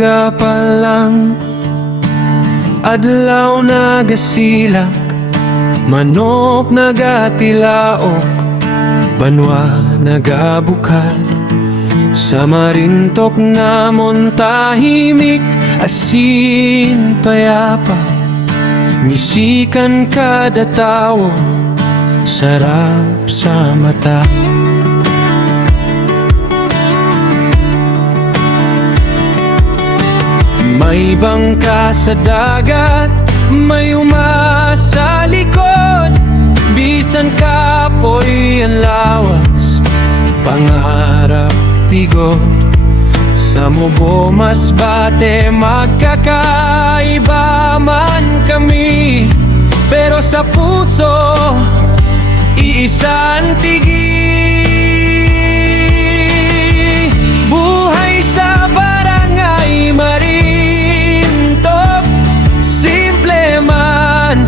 umaga pa lang, adlaw nagasilak, manok nagatilaok, banwa nagabukad. Sa marintok namon tahimik, asin payapa, misikan kada tao, sarap sa mata. May bangka sa dagat, may umasa likod, bisan kapoy ang lawas, pangarap tigo. Sa mubo masbate magkakaiba man kami, pero sa puso iisang tigi. Buhay sa barangay Marintok, simple man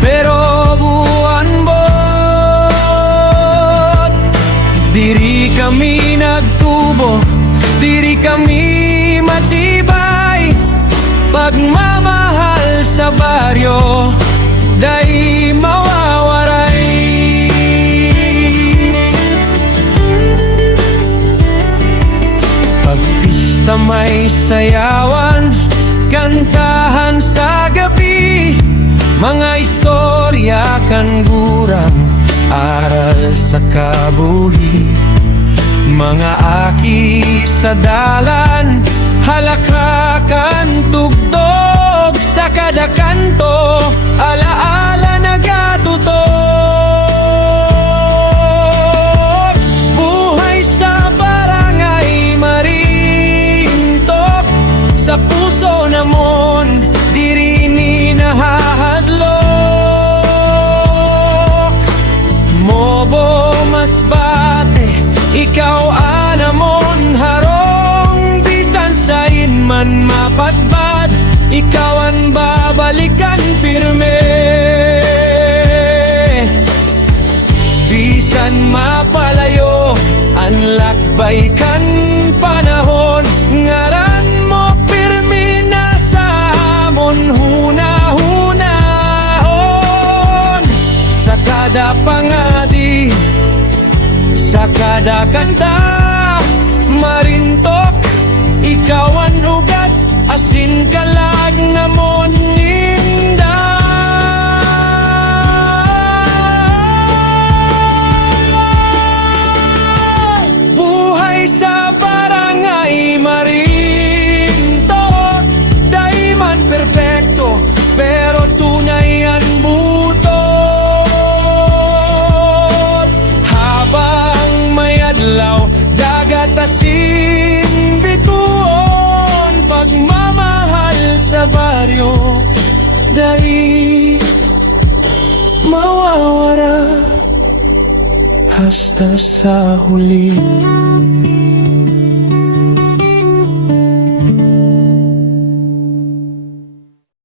pero buwan-bot. Diri kami nagtubo, diri kami matibay, pagmamahal sa baryo day mawawaray. Pagpista may sayawan, kantahan sa gabi, mga istorya kan gurang, aral sa kabuhi. Mga aki sa dalan, halakakan tugtog, sa kada kanto alaala nagatutok. Buhay sa barangay Marintok, sa puso namon diri ni nahahadlok. Mobo masbate, ikaw anamon harong, bisan sain man mapadbad, ikaw ang babalikan pirme. Bisan mapalayo ang lakbay kan panahon, ngaran mo pirme na sa hamon, hunahunahon. Sa kada pangadi, sa kada kanta, Marintok, ikaw ang ugat, asin kalag namon ninda. Buhay sa barangay Marintok, day man perpekto, pero tunay ang butot. Habang may adlaw, dagat asin bituon, pagmamahal sa baryo day mawawara hasta sa huli.